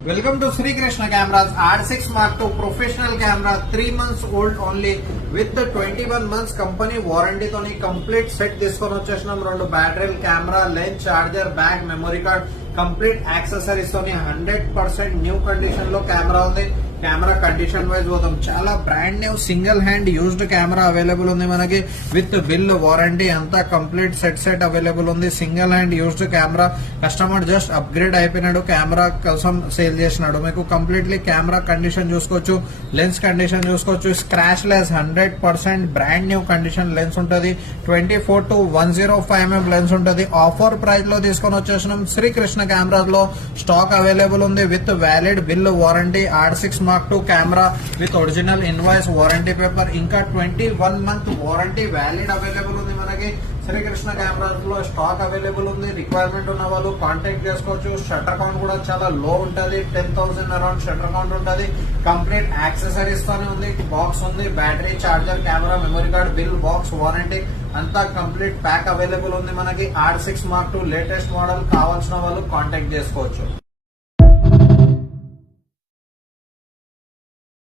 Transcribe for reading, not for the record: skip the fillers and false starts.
Welcome to Sri Krishna Cameras R6 Mark II professional camera, 3 months old only with the 21 months company warranty తోని complete set తీసుకొని వచ్చేసినాం. 2 బ్యాటరీలు, camera, lens, charger, bag, memory card, complete accessories తోని 100% new condition లో camera ఉంది. Camera condition wise పోతాం, చాలా brand new single hand used camera available ఉంది మనకి విత్ బిల్, వారంటీ అంతా కంప్లీట్ సెట్ అవైలబుల్ ఉంది. Single hand used camera, customer just upgrade అయిపోయినాడు, కెమెరా కోసం సేల్ చేసినాడు. మీకు కంప్లీట్లీ కెమెరా కండిషన్ చూసుకోవచ్చు, లెన్స్ కండిషన్ చూసుకోవచ్చు. Scratch less 100% brand new condition lens ఉంటుంది. 24 to 105 mm లెన్స్ ఉంటుంది. ఆఫర్ ప్రైస్ లో తీసుకొని వచ్చేసినాం. శ్రీకృష్ణ కెమెరాస్ లో స్టాక్ అవైలబుల్ ఉంది with valid bill, warranty. R6 Mark II camera with original invoice, warranty paper, ఇంకా 21 month వారంటీ వ్యాలిడ్ అవైలబుల్ ఉంది మనకి. శ్రీకృష్ణ కెమెరాస్ లో స్టాక్ అవైలబుల్ ఉంది. రిక్వైర్మెంట్ ఉన్న వాళ్ళు కాంటాక్ట్ చేసుకోవచ్చు. షట్టర్ కౌంట్ కూడా చాలా లో ఉంటుంది, 10,000 అరౌండ్ షట్టర్ కౌంట్ ఉంటుంది. కంప్లీట్ యాక్సెసరీస్ తోనే ఉంది. బాక్స్ ఉంది, battery, charger, camera, memory card, bill, box, warranty అంతా కంప్లీట్ ప్యాక్ అవైలబుల్ ఉంది మనకి. R6 Mark II latest model కావాల్సిన వాళ్ళు కాంటాక్ట్ చేసుకోవచ్చు.